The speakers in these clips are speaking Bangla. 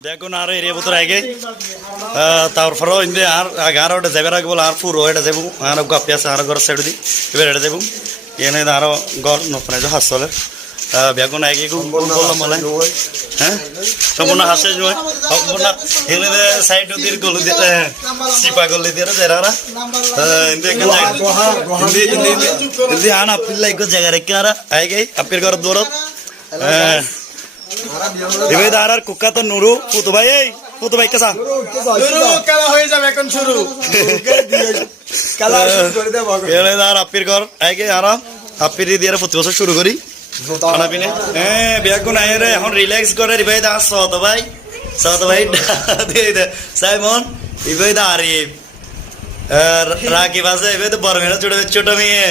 দেখুন আর এরিয়া ভিতরে আগে তারপরে ইন্দে আর আগে ওটা যাবে আগে বলে আর পুরো এটা যাবো আর গাপি আছে আর ঘর সাইড দি এবার এটা যাবো এনে আর ঘর নতুন আছে হাসলে বেগুন আগে বললাম বলে হ্যাঁ সম্পূর্ণ হাসে নয় সম্পূর্ণ এনে সাইড দিয়ে গলু দিতে সিপা গলি দিয়ে যারা ইন্দে ইন্দে আনা পিল্লা এক জায়গা রেখে আর আগে আপির ঘর দৌড়ত এবার আর কুকা তো নুরু পুতু ভাই কেসা খেলা হয়ে যাবে এখন শুরু খেলা শুরু করে দেব আর আপির ঘর আগে আর আপির দিয়ে প্রতি বছর শুরু করি খানা পিনে বেগুন আয় রে এখন রিল্যাক্স করে রিভাই দা সত ভাই সাইমন ইভাই দা আরিফ রাকিব আছে এবার তো বড় মেয়েরা ছোট মেয়ে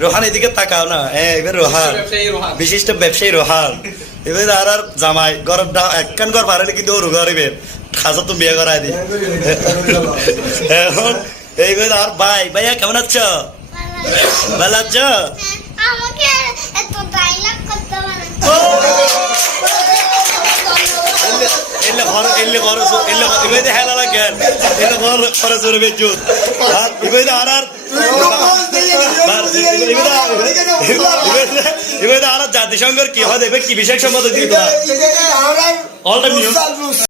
রোহান এদিকে তাকাও না এবার রোহান বিশিষ্ট ব্যবসায়ী রোহান এবার আর জামাই ঘরের একখান ঘর ভাড়া কিন্তু ওর ঘর এবার খাসা তুমি বিয়ে করাই দি এখন এইবার আর ভাইয়া কেমন আছো ভালো আছো আমাকে এত ডায়লগ করতে পারে এলে হেলা লাগে এলে খরচ করে বেচু আর আর জাতিসংঘের কি হয় দেখবে কি বিশেষ সম্পাদক দিতে অলটা নিউজ